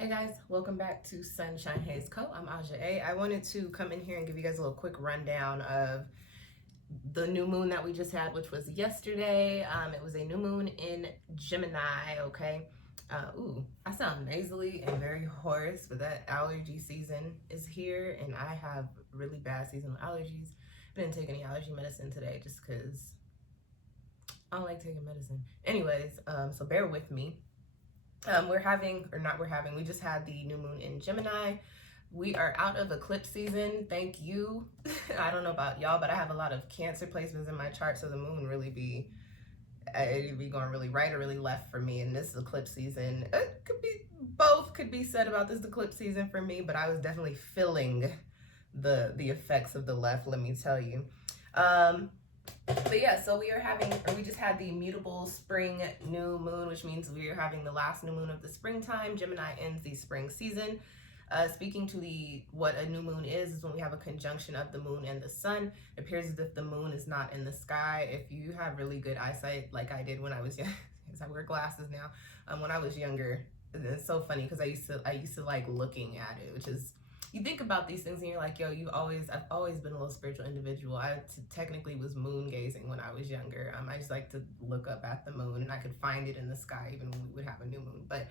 Hey guys, welcome back to SunshinehazeCo. I'm AUJHA. I wanted to come in here and give you guys a little quick rundown of the new moon that we just had, which was yesterday. It was a new moon in Gemini, okay? I sound nasally and very hoarse, but that allergy season is here, and I have really bad seasonal allergies. I didn't take any allergy medicine today just because I don't like taking medicine. Anyways, so bear with me. We just had the new moon in Gemini. We are out of eclipse season. Thank you. I don't know about y'all, but I have a lot of Cancer placements in my chart, so the moon really it'd be going really right or really left for me in this eclipse season. It could be both, could be said about this eclipse season for me, but I was definitely feeling the effects of the left, let me tell you. But yeah, so we just had the mutable spring new moon, which means we are having the last new moon of the springtime. Gemini ends the spring season. Speaking to what a new moon is when we have a conjunction of the moon and the sun. It appears as if the moon is not in the sky. If you have really good eyesight, like I did when I was young, because I wear glasses now. When I was younger, it's so funny because I used to like looking at it, which is, you think about these things and you're like, yo, I've always been a little spiritual individual. I technically was moon gazing when I was younger. I just like to look up at the moon, and I could find it in the sky even when we would have a new moon. But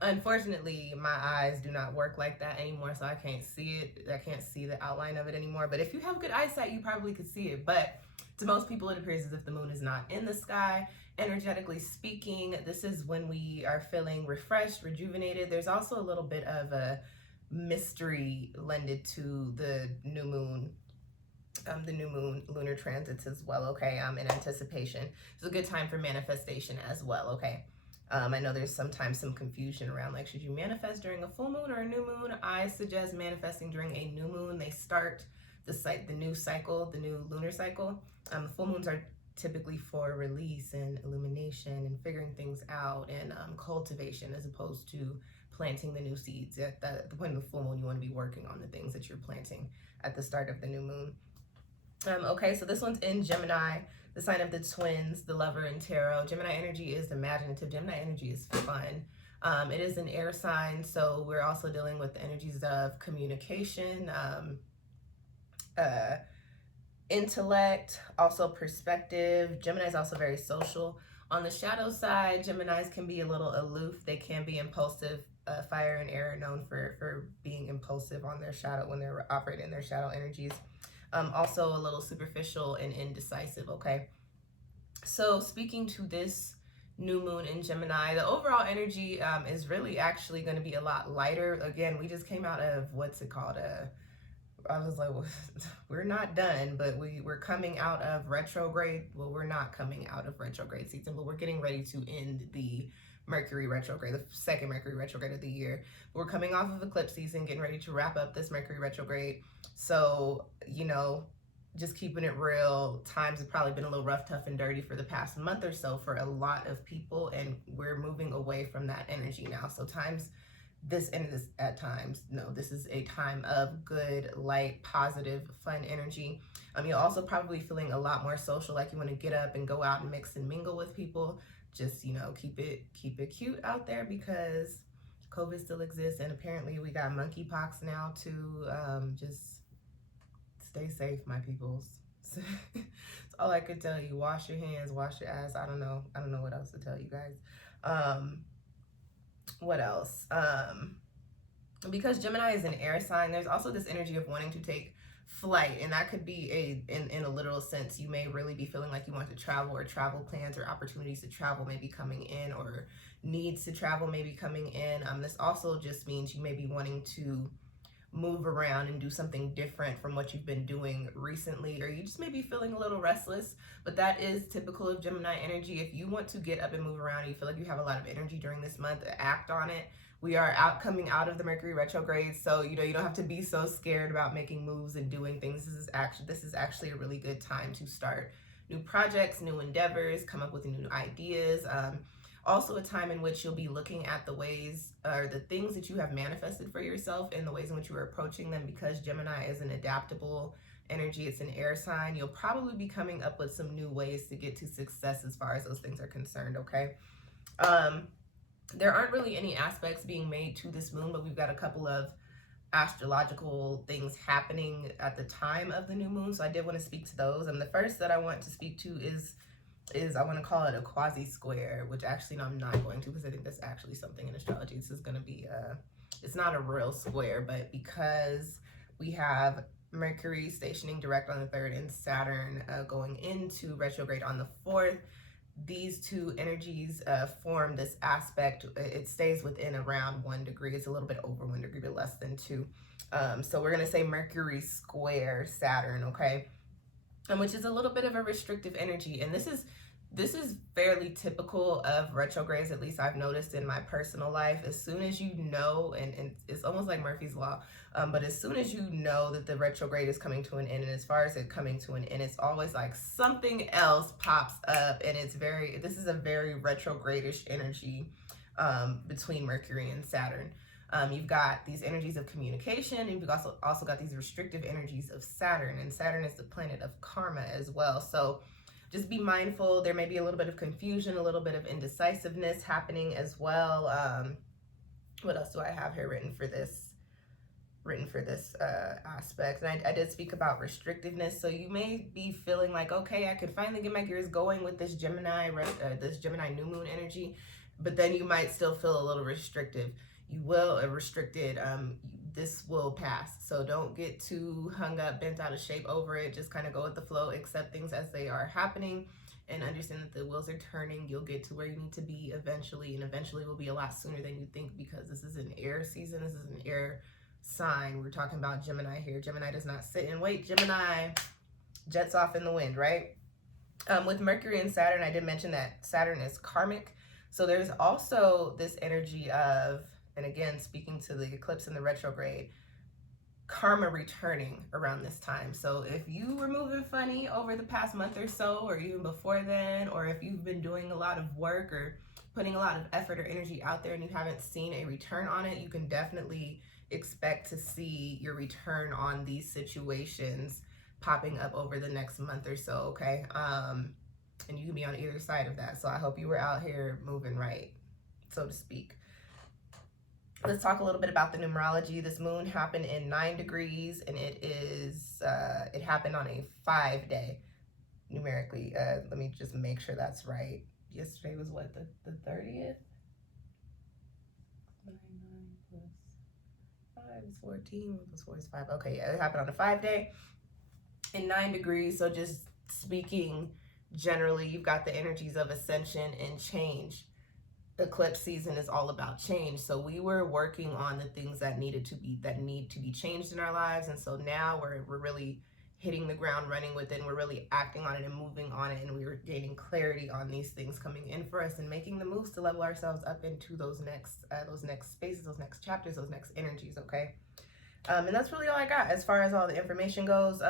unfortunately, my eyes do not work like that anymore, so I can't see it. I can't see the outline of it anymore. But if you have good eyesight, you probably could see it. But to most people, it appears as if the moon is not in the sky. Energetically speaking, this is when we are feeling refreshed, rejuvenated. There's also a little bit of a mystery lended to the new moon lunar transits as well, okay? In anticipation. It's a good time for manifestation as well, okay? I know there's sometimes some confusion around, like, should you manifest during a full moon or a new moon? I suggest manifesting during a new moon. They start the new cycle, the new lunar cycle. Full moons are typically for release and illumination and figuring things out and cultivation, as opposed to planting the new seeds. At the point of the full moon, you want to be working on the things that you're planting at the start of the new moon. Okay, so this one's in Gemini, the sign of the twins, the lover in tarot. Gemini energy is imaginative. Gemini energy is fun. It is an air sign, so we're also dealing with the energies of communication, intellect, also perspective. Gemini is also very social. On the shadow side, Geminis can be a little aloof. They can be impulsive. Fire and air are known for being impulsive on their shadow when they're operating their shadow energies. Also a little superficial and indecisive, okay? So speaking to this new moon in Gemini, the overall energy is really actually going to be a lot lighter. Again, we just came out of, what's it called? I was like, well, we're not done, but we're coming out of retrograde. Well, we're not coming out of retrograde season, but we're getting ready to end the Mercury retrograde, the second Mercury retrograde of the year. We're coming off of eclipse season, getting ready to wrap up this Mercury retrograde. So, just keeping it real, times have probably been a little rough, tough, and dirty for the past month or so for a lot of people, and we're moving away from that energy now. So this is a time of good, light, positive, fun energy. You're also probably feeling a lot more social, like you want to get up and go out and mix and mingle with people. Just, keep it cute out there, because COVID still exists, and apparently we got monkeypox now too. Just stay safe, my peoples. That's all I could tell you. Wash your hands, wash your ass. I don't know what else to tell you guys. What else? Because Gemini is an air sign, there's also this energy of wanting to take flight, and that could be in a literal sense. You may really be feeling like you want to travel, or travel plans or opportunities to travel may be coming in, or needs to travel may be coming in. This also just means you may be wanting to move around and do something different from what you've been doing recently, or you just may be feeling a little restless. But that is typical of Gemini energy. If you want to get up and move around, you feel like you have a lot of energy during this month, act on it. We are coming out of the Mercury retrograde, so you don't have to be so scared about making moves and doing things. This is actually a really good time to start new projects, new endeavors, come up with new ideas. Also a time in which you'll be looking at the ways or the things that you have manifested for yourself and the ways in which you are approaching them. Because Gemini is an adaptable energy, it's an air sign, you'll probably be coming up with some new ways to get to success as far as those things are concerned, okay? there aren't really any aspects being made to this moon, but we've got a couple of astrological things happening at the time of the new moon. So I did want to speak to those. And the first that I want to speak to is I want to call it a quasi square, which actually no, I'm not going to, because I think that's actually something in astrology. This is going to be it's not a real square, but because we have Mercury stationing direct on the 3rd and Saturn going into retrograde on the 4th, these two energies form this aspect. It stays within around 1 degree. It's a little bit over 1 degree, but less than 2. So we're going to say Mercury square Saturn, okay? Which is a little bit of a restrictive energy. And this is fairly typical of retrogrades, at least I've noticed in my personal life. As soon as you know, and it's almost like Murphy's Law, but as soon as you know that the retrograde is coming to an end, and as far as it coming to an end, it's always like something else pops up, and this is a very retrograde-ish energy between Mercury and Saturn. You've got these energies of communication, and you've also got these restrictive energies of Saturn, and Saturn is the planet of karma as well. So just be mindful. There may be a little bit of confusion, a little bit of indecisiveness happening as well. What else do I have here written for this aspect? And I did speak about restrictiveness. So you may be feeling like, okay, I could finally get my gears going with this Gemini new moon energy, but then you might still feel a little restrictive. You will restricted. This will pass. So don't get too hung up, bent out of shape over it. Just kind of go with the flow, accept things as they are happening, and understand that the wheels are turning. You'll get to where you need to be eventually, and eventually will be a lot sooner than you think, because this is an air season. This is an air sign. We're talking about Gemini here. Gemini does not sit and wait. Gemini jets off in the wind, right? With Mercury and Saturn, I did mention that Saturn is karmic. So there's also this energy of, and again, speaking to the eclipse and the retrograde, karma returning around this time. So if you were moving funny over the past month or so, or even before then, or if you've been doing a lot of work or putting a lot of effort or energy out there and you haven't seen a return on it, you can definitely expect to see your return on these situations popping up over the next month or so, okay? And you can be on either side of that. So I hope you were out here moving right, so to speak. Let's talk a little bit about the numerology. This moon happened in 9 degrees, and it happened on a 5-day numerically. Let me just make sure that's right. Yesterday was what, the 30th? 9 plus 5 is 14. 1 plus 4 is 5. Okay, yeah, it happened on a 5-day in 9 degrees. So just speaking generally, you've got the energies of ascension and change. Eclipse season is all about change. So we were working on the things that need to be changed in our lives, and so now we're really hitting the ground running with it, and we're really acting on it and moving on it, and we were gaining clarity on these things coming in for us and making the moves to level ourselves up into those next spaces, those next chapters, those next energies, okay? And that's really all I got as far as all the information goes.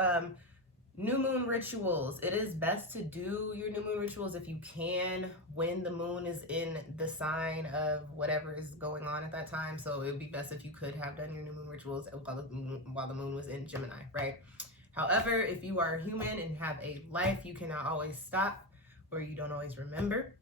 New moon rituals. It is best to do your new moon rituals if you can when the moon is in the sign of whatever is going on at that time. So it would be best if you could have done your new moon rituals while the moon was in Gemini, right? However, if you are human and have a life, you cannot always stop, or you don't always remember.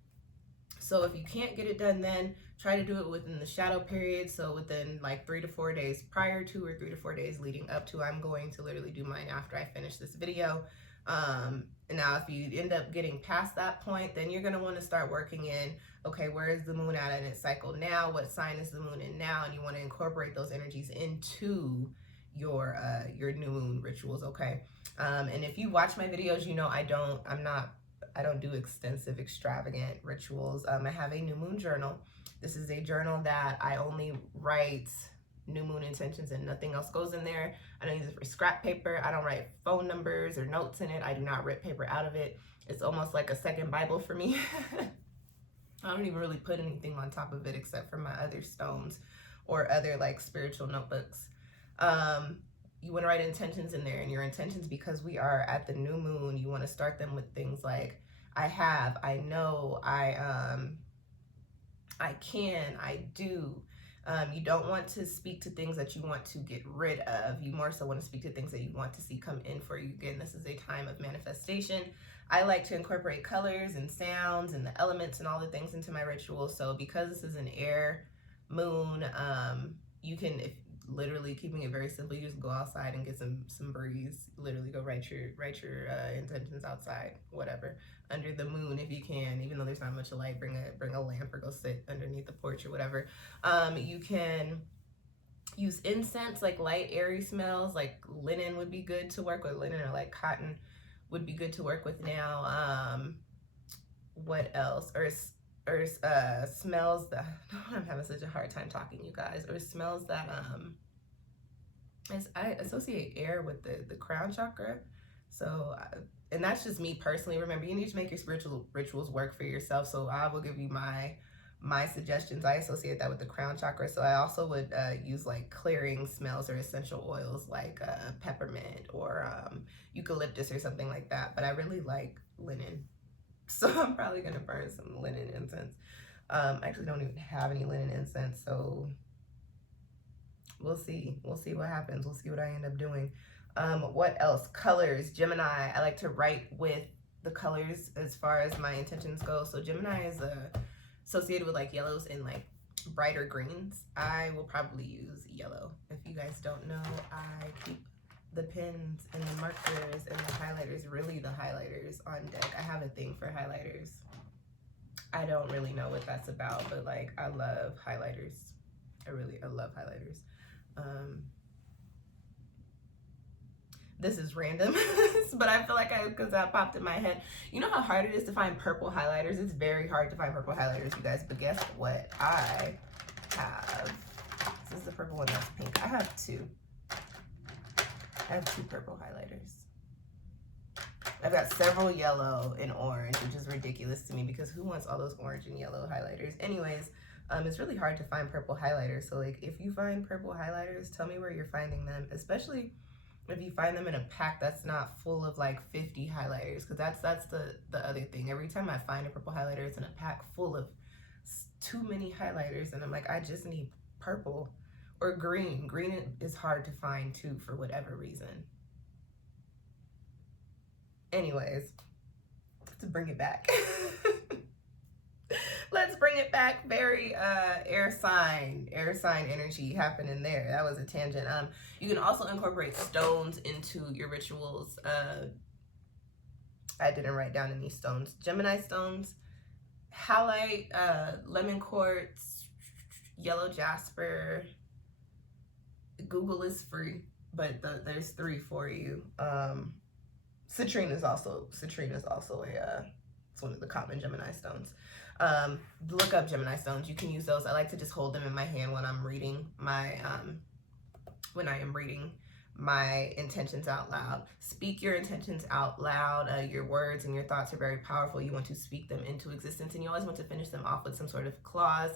So if you can't get it done then, try to do it within the shadow period. So within like 3 to 4 days prior to, or 3 to 4 days leading up to. I'm going to literally do mine after I finish this video. Now if you end up getting past that point, then you're going to want to start working in, okay, where is the moon at in its cycle now? What sign is the moon in now? And you want to incorporate those energies into your new moon rituals, okay? And if you watch my videos, you know I don't do extensive, extravagant rituals. I have a new moon journal. This is a journal that I only write new moon intentions and nothing else goes in there. I don't use it for scrap paper. I don't write phone numbers or notes in it. I do not rip paper out of it. It's almost like a second Bible for me. I don't even really put anything on top of it except for my other stones or other like spiritual notebooks. You want to write intentions in there, and your intentions, because we are at the new moon, you want to start them with things like I have, I know, I can, I do. You don't want to speak to things that you want to get rid of. You more so want to speak to things that you want to see come in for you. Again, this is a time of manifestation. I like to incorporate colors and sounds and the elements and all the things into my rituals. So because this is an air moon, you can, if literally keeping it very simple, you just go outside and get some breeze. Literally go write your intentions outside, whatever, under the moon if you can. Even though there's not much light, bring a lamp or go sit underneath the porch or whatever. You can use incense, like light airy smells, like linen would be good to work with. Linen or like cotton would be good to work with now. What else? Or smells that I'm having such a hard time talking, you guys. Or smells that I associate air with the crown chakra. So and that's just me personally. Remember, you need to make your spiritual rituals work for yourself. So I will give you my suggestions. I associate that with the crown chakra. So I also would use like clearing smells or essential oils like peppermint or eucalyptus or something like that. But I really like linen. So I'm probably going to burn some linen incense. I actually don't even have any linen incense. So we'll see. We'll see what happens. We'll see what I end up doing. What else? Colors. Gemini. I like to write with the colors as far as my intentions go. So Gemini is associated with like yellows and like brighter greens. I will probably use yellow. If you guys don't know, I keep the pens and the markers and the highlighters, really the highlighters on deck. I have a thing for highlighters. I don't really know what that's about, but like I love highlighters. I love highlighters. This is random, but I feel like because that popped in my head. You know how hard it is to find purple highlighters? It's very hard to find purple highlighters, you guys. But guess what? I have, this is the purple one, that's pink. I have two purple highlighters. I've got several yellow and orange, which is ridiculous to me because who wants all those orange and yellow highlighters? Anyways, it's really hard to find purple highlighters. So like if you find purple highlighters, tell me where you're finding them, especially if you find them in a pack that's not full of like 50 highlighters, because that's the other thing. Every time I find a purple highlighter, it's in a pack full of too many highlighters, and I'm like, I just need purple or green. Green is hard to find too for whatever reason. Anyways, to bring it back. Let's bring it back. Very air sign energy happening there. That was a tangent. You can also incorporate stones into your rituals. I didn't write down any stones. Gemini stones, halite, lemon quartz, yellow jasper. Google is free, but there's 3 for you. Citrine is also it's one of the common Gemini stones. Look up Gemini stones. You can use those. I like to just hold them in my hand when I'm reading my when I am reading my intentions out loud. Speak your intentions out loud. Your words and your thoughts are very powerful. You want to speak them into existence, and you always want to finish them off with some sort of clause.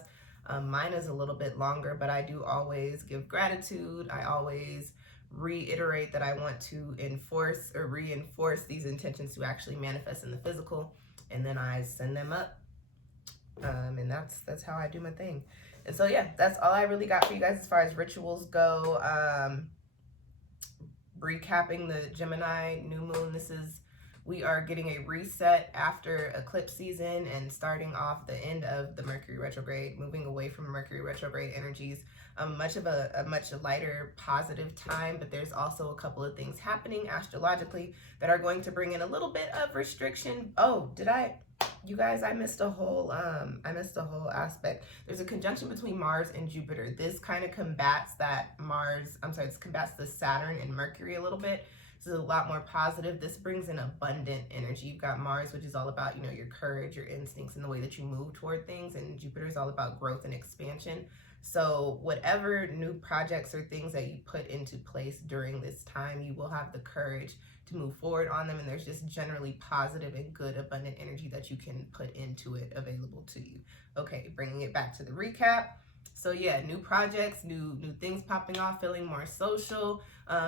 Mine is a little bit longer, but I do always give gratitude. I always reiterate that I want to enforce or reinforce these intentions to actually manifest in the physical, and then I send them up. And that's how I do my thing. And so yeah, that's all I really got for you guys as far as rituals go. Recapping the Gemini new moon, we are getting a reset after eclipse season and starting off the end of the Mercury retrograde, moving away from Mercury retrograde energies. Much lighter positive time, but there's also a couple of things happening astrologically that are going to bring in a little bit of restriction. Oh, you guys, I missed a whole aspect. There's a conjunction between Mars and Jupiter. This kind of combats combats the Saturn and Mercury a little bit. This is a lot more positive. This brings in abundant energy. You've got Mars, which is all about, your courage, your instincts, and the way that you move toward things. And Jupiter is all about growth and expansion. So whatever new projects or things that you put into place during this time, you will have the courage to move forward on them. And there's just generally positive and good, abundant energy that you can put into it available to you. Okay, bringing it back to the recap. So yeah, new projects, new things popping off, feeling more social,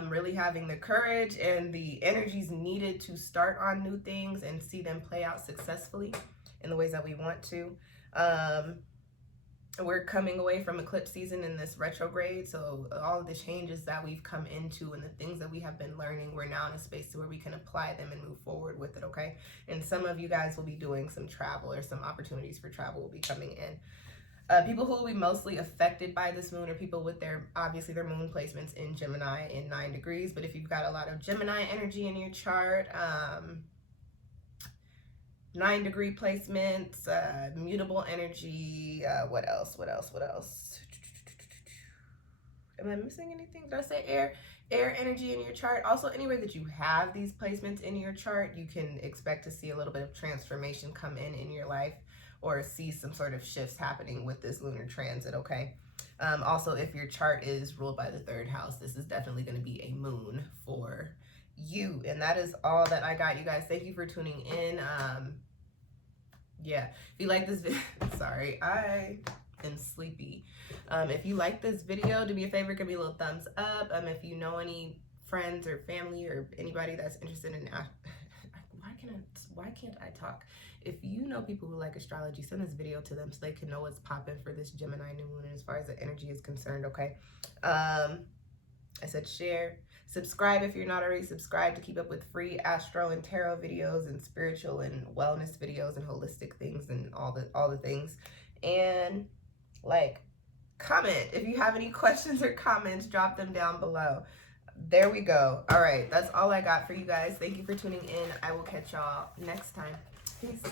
really having the courage and the energies needed to start on new things and see them play out successfully in the ways that we want to. we're coming away from eclipse season in this retrograde, so all of the changes that we've come into and the things that we have been learning, we're now in a space where we can apply them and move forward with it, okay? And some of you guys will be doing some travel, or some opportunities for travel will be coming in. People who will be mostly affected by this moon are people with obviously their moon placements in Gemini in 9 degrees. But if you've got a lot of Gemini energy in your chart, 9-degree placements, mutable energy, what else? Am I missing anything? Did I say air energy in your chart? Also, anywhere that you have these placements in your chart, you can expect to see a little bit of transformation come in your life, or see some sort of shifts happening with this lunar transit, okay? Also, if your chart is ruled by the 3rd house, this is definitely going to be a moon for you. And that is all that I got, you guys. Thank you for tuning in. Yeah, if you like this video, sorry, I am sleepy. If you like this video, do me a favor, give me a little thumbs up. If you know any friends or family or anybody that's interested in why can't I talk? If you know people who like astrology, send this video to them so they can know what's popping for this Gemini new moon as far as the energy is concerned, okay? I said share. Subscribe if you're not already subscribed to keep up with free astro and tarot videos and spiritual and wellness videos and holistic things and all the things. And like, comment. If you have any questions or comments, drop them down below. There we go. All right, that's all I got for you guys. Thank you for tuning in. I will catch y'all next time. Peace.